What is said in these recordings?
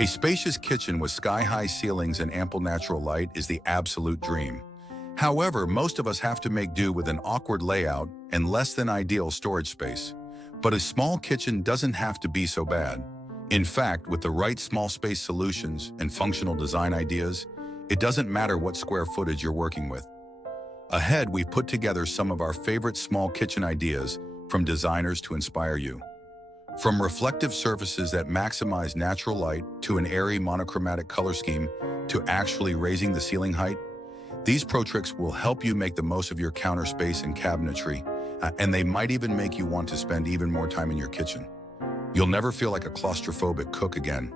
A spacious kitchen with sky-high ceilings and ample natural light is the absolute dream. However, most of us have to make do with an awkward layout and less than ideal storage space. But a small kitchen doesn't have to be so bad. In fact, with the right small space solutions and functional design ideas, it doesn't matter what square footage you're working with. Ahead, we've put together some of our favorite small kitchen ideas from designers to inspire you. From reflective surfaces that maximize natural light to an airy monochromatic color scheme to actually raising the ceiling height, these pro tricks will help you make the most of your counter space and cabinetry, and they might even make you want to spend even more time in your kitchen. You'll never feel like a claustrophobic cook again.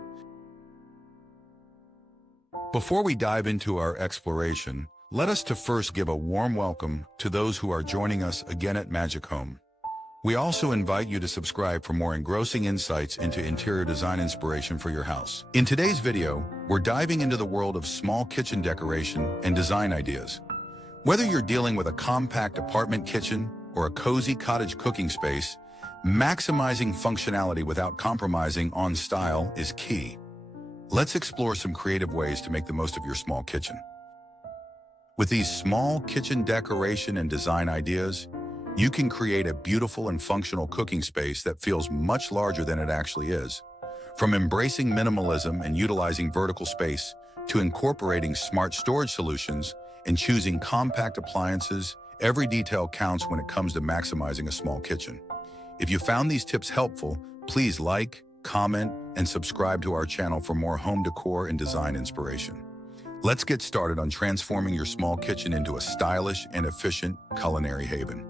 Before we dive into our exploration, let us first give a warm welcome to those who are joining us again at Magic Home. We also invite you to subscribe for more engrossing insights into interior design inspiration for your house. In today's video, we're diving into the world of small kitchen decoration and design ideas. Whether you're dealing with a compact apartment kitchen or a cozy cottage cooking space, maximizing functionality without compromising on style is key. Let's explore some creative ways to make the most of your small kitchen. With these small kitchen decoration and design ideas, you can create a beautiful and functional cooking space that feels much larger than it actually is. From embracing minimalism and utilizing vertical space to incorporating smart storage solutions and choosing compact appliances, every detail counts when it comes to maximizing a small kitchen. If you found these tips helpful, please like, comment, and subscribe to our channel for more home decor and design inspiration. Let's get started on transforming your small kitchen into a stylish and efficient culinary haven.